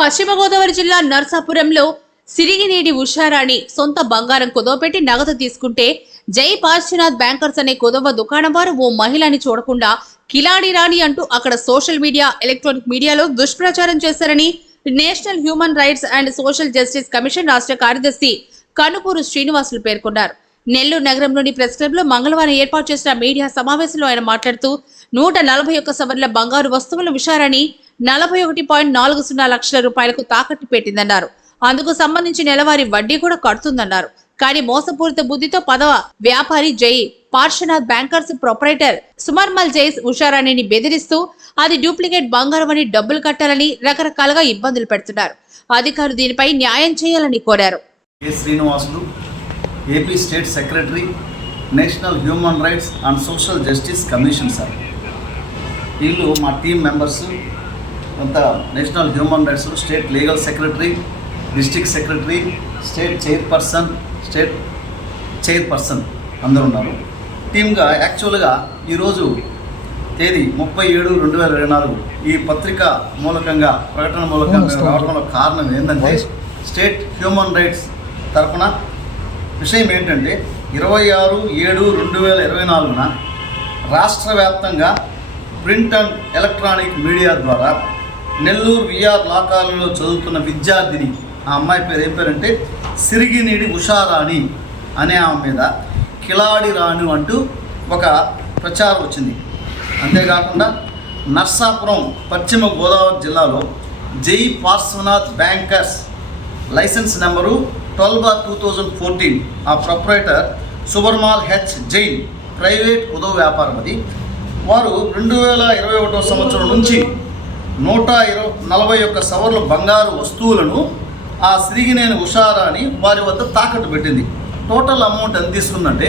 పశ్చిమ గోదావరి జిల్లా నర్సాపురంలో సిరిగినేడి ఉషారాణి సొంత బంగారం కుదవపెట్టి నగదు తీసుకుంటే జై పార్శ్వనాథ్ బ్యాంకర్స్ అనే కుదవ దుకాణం వారు ఓ మహిళని చూడకుండా కిలాడి రాణి అంటూ అక్కడ సోషల్ మీడియా ఎలక్ట్రానిక్ మీడియాలో దుష్ప్రచారం చేశారని national human rights and social justice commission రాష్ట్ర కార్యదర్శి కనుపూరు శ్రీనివాసులు పేర్కొన్నారు. నెల్లూరు నగరంలోని ప్రెస్ క్లబ్లో మంగళవారం ఏర్పాటు చేసిన మీడియా సమావేశంలో ఆయన మాట్లాడుతూ నూట నలభై ఒక్క సవర్ల బంగారు వస్తువుల విషారాన్ని నలభై ఒకటి పాయింట్ నాలుగు సున్నా లక్షల రూపాయలకు తాకట్టు పెట్టిందన్నారు. అందుకు సంబంధించి నెలవారీ వడ్డీ కూడా కడుతుందన్నారు. కానీ మోసపూరిత బుద్ధితో పదవ వ్యాపారి జై పార్శ్వనాథ్ బ్యాంకర్స్ ప్రొపరేటర్ సుమర్మల్ జైస్ ఉషారాణిని బెదిరిస్తూ అది డూప్లికేట్ బంగారం అని డబ్బులు కట్టాలని రకరకాలుగా ఇబ్బందులు పెడుతున్నారు. అధికారులు దీనిపై న్యాయం చేయాలని కోరారు. Srinivasulu AP state secretary national human rights and social justice commission sir. వీళ్ళు మా టీం మెంబర్స్ కొంత national human rights state legal secretary district secretary state chairperson state chairperson అందరూ ఉన్నారు. టీమ్గా యాక్చువల్గా ఈరోజు తేదీ ముప్పై ఏడు రెండు వేల ఇరవై నాలుగు ఈ పత్రిక మూలకంగా ప్రకటన మూలకంగా రావడంలో కారణం ఏంటంటే స్టేట్ హ్యూమన్ రైట్స్ తరఫున విషయం ఏంటంటే ఇరవై ఆరు ఏడు రెండు వేల ఇరవై నాలుగున రాష్ట్ర వ్యాప్తంగా ప్రింట్ అండ్ ఎలక్ట్రానిక్ మీడియా ద్వారా నెల్లూరు విఆర్ లా కాలేజీలో చదువుతున్న విద్యార్థిని ఆ అమ్మాయి పేరు ఏం పేరంటే సిరిగినీడి ఉషారాణి అనే ఆమె మీద కిలాడి రాణి అంటూ ఒక ప్రచారం వచ్చింది. అంతేకాకుండా నర్సాపురం పశ్చిమ గోదావరి జిల్లాలో Jai Parshwanath bankers license number twelve bar two thousand fourteen ఆ proprietor Subarmal H Jain private ఉదవ వ్యాపారం అది వారు రెండు వేల ఇరవై ఒకటో సంవత్సరం నుంచి నూట ఇరవై నలభై ఒక్క సవర్ల బంగారు వస్తువులను ఆ సిరిగినేని ఉషారాని వారి వద్ద తాకట్టు పెట్టింది. టోటల్ అమౌంట్ ఎంత తీసుకుందంటే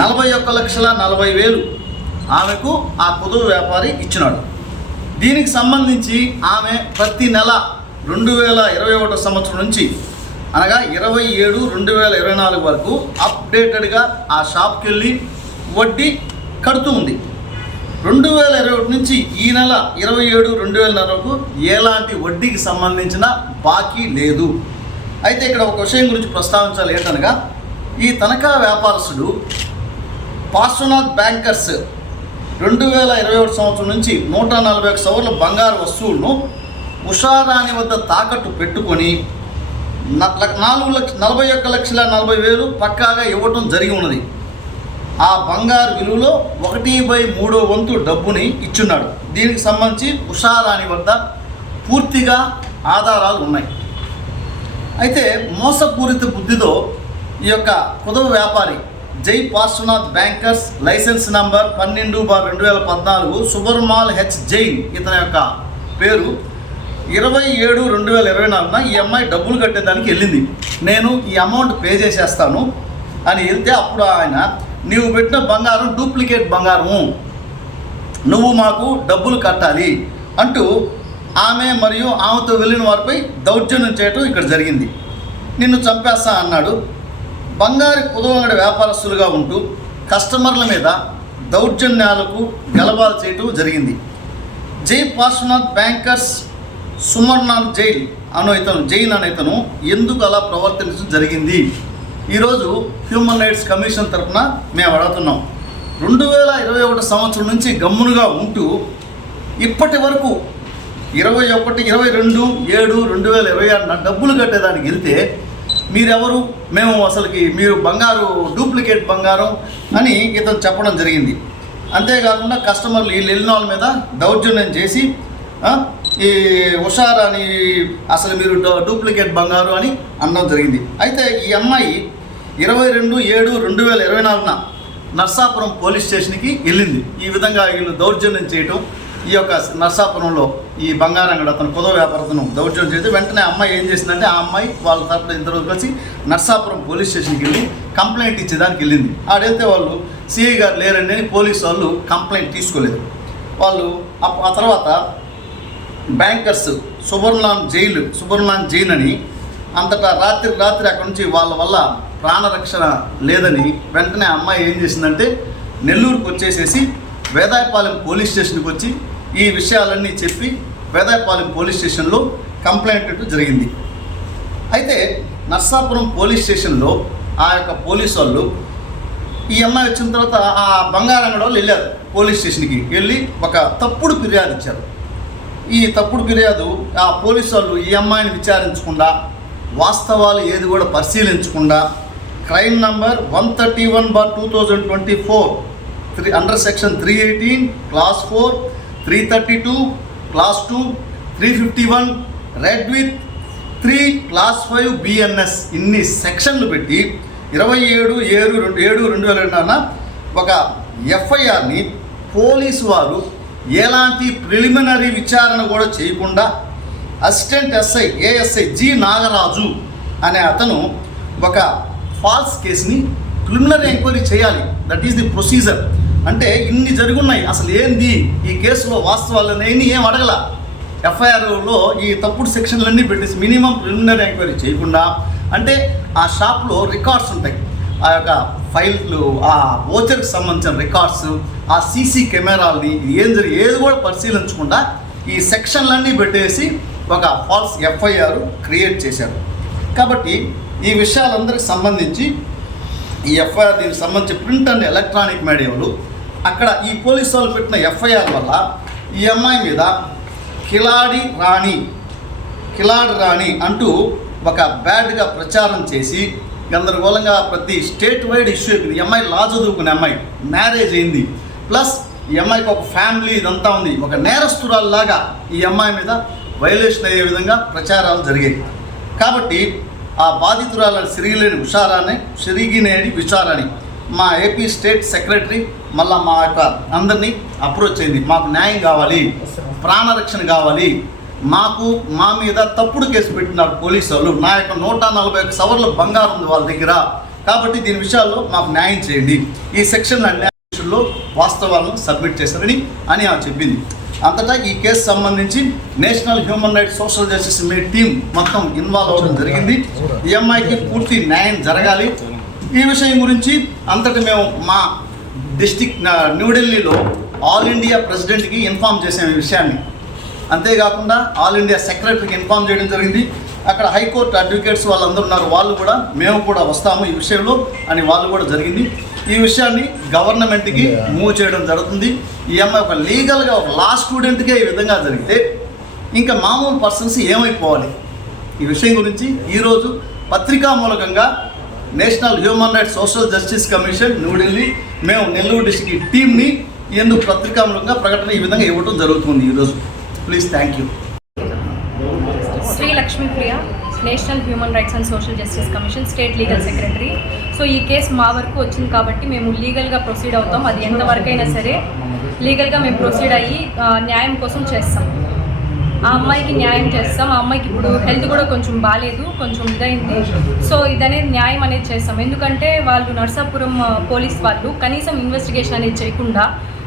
నలభై ఒక్క లక్షల నలభై వేలు ఆమెకు ఆ కుదువ వ్యాపారి ఇచ్చినాడు. దీనికి సంబంధించి ఆమె ప్రతి నెల రెండు వేల ఇరవై ఒకటో సంవత్సరం నుంచి అనగా ఇరవై ఏడు రెండు వేల ఇరవై నాలుగు వరకు అప్డేటెడ్గా ఆ షాప్కి వెళ్ళి వడ్డీ కడుతూ ఉంది. రెండు వేల ఇరవై ఒకటి నుంచి ఈ నెల ఇరవై ఏడు రెండు వేల నెలకు ఎలాంటి వడ్డీకి సంబంధించిన బాకీ లేదు. అయితే ఇక్కడ ఒక విషయం గురించి ప్రస్తావించాలి ఏంటనగా ఈ తనఖా వ్యాపారస్తుడు పార్శ్వనాథ్ బ్యాంకర్స్ రెండు వేల ఇరవై ఒకటి సంవత్సరం నుంచి నూట నలభై ఒక సవర్ల బంగారు వస్తువులను ఉషారాణి వద్ద తాకట్టు పెట్టుకొని నాలుగు లక్ష నలభై ఒక్క లక్షల నలభై వేలు పక్కాగా ఇవ్వటం జరిగి ఉన్నది. ఆ బంగారు విలువలో ఒకటి బై మూడో వంతు డబ్బుని ఇచ్చున్నాడు. దీనికి సంబంధించి ఉషారాణి వద్ద పూర్తిగా ఆధారాలు ఉన్నాయి. అయితే మోసపూరిత బుద్ధితో ఈ యొక్క కుదవ వ్యాపారి Jai Parshwanath bankers license number పన్నెండు బార్ రెండు వేల పద్నాలుగు సుబర్మాల్ హెచ్ జైన్ ఇతని యొక్క పేరు. ఇరవై ఏడు రెండు వేల ఇరవై నాలుగున ఈ అమ్మాయి డబ్బులు కట్టేదానికి వెళ్ళింది. నేను ఈ అమౌంట్ పే చేసేస్తాను అని వెళ్తే అప్పుడు ఆయన నీవు పెట్టిన బంగారం డూప్లికేట్ బంగారము. నువ్వు మాకు డబ్బులు కట్టాలి అంటూ ఆమె మరియు ఆమెతో వెళ్ళిన వారిపై దౌర్జన్యం చేయటం ఇక్కడ జరిగింది. నిన్ను చంపేస్తా అన్నాడు. బంగారు కుదవంగడి వ్యాపారస్తులుగా ఉంటూ కస్టమర్ల మీద దౌర్జన్యాలకు గలబాలు చేయటం జరిగింది. జై పార్శ్వనాథ్ బ్యాంకర్స్ సుమర్నాథ్ జైల్ అను ఇతను జైన్ అనే ఇతను ఎందుకు అలా ప్రవర్తించడం జరిగింది? ఈరోజు హ్యూమన్ రైట్స్ కమిషన్ తరఫున మేము అడుగుతున్నాం. రెండు వేల ఇరవై ఒకటి సంవత్సరం నుంచి గమ్మునుగా ఉంటూ ఇప్పటి వరకు ఇరవై ఒకటి ఇరవై రెండు ఏడు రెండు వేల ఇరవై ఆరున డబ్బులు కట్టేదానికి వెళ్తే మీరెవరు? మేము అసలుకి మీరు బంగారు డూప్లికేట్ బంగారం అని ఇతను చెప్పడం జరిగింది. అంతేకాకుండా కస్టమర్లు వీళ్ళు వెళ్ళిన వాళ్ళ మీద దౌర్జన్యం చేసి ఈ హుషార్ అని అసలు మీరు డూప్లికేట్ బంగారు అని అనడం జరిగింది. అయితే ఈ అమ్మాయి ఇరవై రెండు ఏడు రెండు వేల ఇరవై నాలుగున నర్సాపురం పోలీస్ స్టేషన్కి వెళ్ళింది. ఈ విధంగా వీళ్ళు దౌర్జన్యం చేయటం ఈ యొక్క నర్సాపురంలో ఈ బంగారంగడ అతను కుదవ వ్యాపారతను దౌర్జన్యం చేస్తే వెంటనే అమ్మాయి ఏం చేసిందంటే ఆ అమ్మాయి వాళ్ళ తరపున ఇద్దరు కలిసి నర్సాపురం పోలీస్ స్టేషన్కి వెళ్ళి కంప్లైంట్ ఇచ్చేదానికి వెళ్ళింది. ఆడైతే వాళ్ళు సిఐ గారు లేరండి అని పోలీసు వాళ్ళు కంప్లైంట్ తీసుకోలేదు. వాళ్ళు ఆ- ఆ తర్వాత బ్యాంకర్స్ సుబర్లాన్ జైలు సుబర్లాన్ జైన్ అని అంతటా రాత్రి రాత్రి అక్కడి నుంచి వాళ్ళ వల్ల ప్రాణరక్షణ లేదని వెంటనే అమ్మాయి ఏం చేసిందంటే నెల్లూరుకు వచ్చేసేసి వేదాయపాలెం పోలీస్ స్టేషన్కి వచ్చి ఈ విషయాలన్నీ చెప్పి వేదాయపాలెం పోలీస్ స్టేషన్లో కంప్లైంట్ జరిగింది. అయితే నర్సాపురం పోలీస్ స్టేషన్లో ఆ యొక్క పోలీసు వాళ్ళు ఈ అమ్మాయి వచ్చిన తర్వాత ఆ బంగారంగడ వాళ్ళు వెళ్ళారు పోలీస్ స్టేషన్కి. వెళ్ళి ఒక తప్పుడు ఫిర్యాదు ఇచ్చారు. ఈ తప్పుడు ఫిర్యాదు ఆ పోలీసు వాళ్ళు ఈ అమ్మాయిని విచారించకుండా వాస్తవాలు ఏది కూడా పరిశీలించకుండా crime number one thirty one bar two thousand twenty four. Three under section three eighteen clause four three thirty two clause two three fifty one read with three clause five BNS ఇన్ని సెక్షన్లు పెట్టి ఇరవై ఏడు ఏడు రెండు ఏడు రెండు వేల రెండున ఒక ఎఫ్ఐఆర్ని పోలీసు వారు ఎలాంటి ప్రిలిమినరీ విచారణ కూడా చేయకుండా assistant SI ASI G Nagaraju అనే అతను ఒక ఫాల్స్ కేసుని ప్రిలిమినరీ ఎంక్వైరీ చేయాలి. దట్ ఈస్ ది ప్రొసీజర్ అంటే ఇన్ని జరుగున్నాయి. అసలు ఏంది? ఈ కేసులో వాస్తవాలు ఏమి ఏం అడగల. ఎఫ్ఐఆర్లో ఈ తప్పుడు సెక్షన్లన్నీ పెట్టేసి మినిమం ప్రిలిమినరీ ఎంక్వైరీ చేయకుండా అంటే ఆ షాప్లో రికార్డ్స్ ఉంటాయి. ఆ యొక్క ఫైల్లు ఆ ఓచర్కి సంబంధించిన రికార్డ్స్ ఆ సీసీ కెమెరాలని ఏం జరిగి ఏది కూడా పరిశీలించకుండా ఈ సెక్షన్లన్నీ పెట్టేసి ఒక ఫాల్స్ ఎఫ్ఐఆర్ క్రియేట్ చేశారు. కాబట్టి ఈ విషయాలందరికి సంబంధించి ఈ ఎఫ్ఐఆర్ దీనికి సంబంధించి ప్రింట్ అండ్ ఎలక్ట్రానిక్ మీడియాలు అక్కడ ఈ పోలీసు వాళ్ళు పెట్టిన ఎఫ్ఐఆర్ వల్ల ఈ అమ్మాయి మీద కిలాడి రాణి కిలాడి రాణి అంటూ ఒక బ్యాడ్గా ప్రచారం చేసి గందరగోళంగా ప్రతి స్టేట్ వైడ్ ఇష్యూ అయిపోయింది. ఈ అమ్మాయి లా చదువుకునే అమ్మాయి మ్యారేజ్ అయింది. ప్లస్ ఈ అమ్మాయికి ఒక ఫ్యామిలీ ఇదంతా ఉంది. ఒక నేరస్తురాల్లాగా ఈ అమ్మాయి మీద వైలేషన్ అయ్యే విధంగా ప్రచారాలు జరిగాయి. కాబట్టి ఆ బాధితురాలని సిరిగిలేని ఉషారాన్ని సిరిగినేని విచారాన్ని మా ఏపీ స్టేట్ సెక్రటరీ మళ్ళా మా యొక్క అందరినీ అప్రోచ్ అయింది. మాకు న్యాయం కావాలి ప్రాణరక్షణ కావాలి. మాకు మా మీద తప్పుడు కేసు పెట్టినారు పోలీసు వాళ్ళు నా యొక్క నూట నలభై ఒక్క సవర్ల బంగారం ఉంది వాళ్ళ దగ్గర. కాబట్టి దీని విషయాల్లో మాకు న్యాయం చేయండి. ఈ సెక్షన్ అన్యాయంలో వాస్తవాలను సబ్మిట్ చేశారని అని ఆమె చెప్పింది. అంతటా ఈ కేసు సంబంధించి national human rights social justice మీ టీం మొత్తం ఇన్వాల్వ్ అవ్వడం జరిగింది. ఈ అమ్మాయికి పూర్తి న్యాయం జరగాలి. ఈ విషయం గురించి అంతటి మేము మా డిస్టిక్ న్యూఢిల్లీలో ఆల్ ఇండియా ప్రెసిడెంట్కి ఇన్ఫామ్ చేసాము ఈ విషయాన్ని. అంతేకాకుండా ఆల్ ఇండియా సెక్రటరీకి ఇన్ఫామ్ చేయడం జరిగింది. అక్కడ హైకోర్టు అడ్వకేట్స్ వాళ్ళందరూ ఉన్నారు. వాళ్ళు కూడా మేము కూడా వస్తాము ఈ విషయంలో అని వాళ్ళు కూడా జరిగింది. ఈ విషయాన్ని గవర్నమెంట్కి మూవ్ చేయడం జరుగుతుంది. ఈ అమ్మాయి ఒక లీగల్గా ఒక లా స్టూడెంట్కే ఈ విధంగా జరిగితే ఇంకా మామూలు పర్సన్స్ ఏమైపోవాలి? ఈ విషయం గురించి ఈరోజు పత్రికా మూలకంగా national human rights social justice commission New Delhi మేము నెల్లూరు డిస్ట్రిక్ట్ టీంని ఎందుకు పత్రికా మూలకంగా ప్రకటన ఈ విధంగా ఇవ్వడం జరుగుతుంది ఈరోజు. Please thank you. Lakshmipriya national human rights and social justice commission state legal secretary so ఈ కేసు మా వరకు వచ్చింది కాబట్టి మేము లీగల్గా ప్రొసీడ్ అవుతాం. అది ఎంతవరకు అయినా సరే లీగల్గా మేము ప్రొసీడ్ అయ్యి న్యాయం కోసం చేస్తాం. ఆ అమ్మాయికి న్యాయం చేస్తాం. ఆ అమ్మాయికి ఇప్పుడు హెల్త్ కూడా కొంచెం బాగాలేదు కొంచెం ఇదైంది. సో ఇదనేది న్యాయం అనేది చేస్తాం. ఎందుకంటే వాళ్ళు నర్సాపురం పోలీస్ వాళ్ళు కనీసం ఇన్వెస్టిగేషన్ అనేది చేయకుండా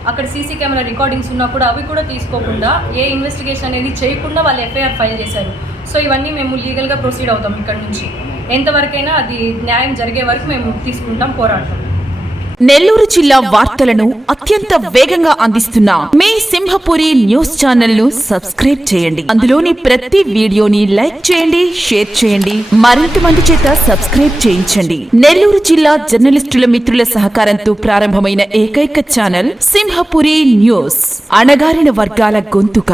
అక్కడ సీసీ కెమెరా రికార్డింగ్స్ ఉన్నా కూడా అవి కూడా తీసుకోకుండా ఏ ఇన్వెస్టిగేషన్ అనేది చేయకుండా వాళ్ళు ఎఫ్ఐఆర్ ఫైల్ చేశారు. సో ఇవన్నీ మేము లీగల్గా ప్రొసీడ్ అవుతాం ఇక్కడ నుంచి. ఎంతవరకైనా అది న్యాయం జరిగే వరకు మేము తీసుకుంటాం పోరాడతాం నెల్లూరు జిల్లా వార్తలను అత్యంత వేగంగా అందిస్తున్న మీ సింహపురి న్యూస్ ఛానల్ను సబ్స్క్రైబ్ చేయండి. అందులోని ప్రతి వీడియోని లైక్ చేయండి షేర్ చేయండి. మరింత మంది చేత సబ్స్క్రైబ్ చేయించండి. నెల్లూరు జిల్లా జర్నలిస్టుల మిత్రుల సహకారంతో ప్రారంభమైన ఏకైక ఛానల్ సింహపురి న్యూస్. అణగారిన వర్గాల గొంతుక.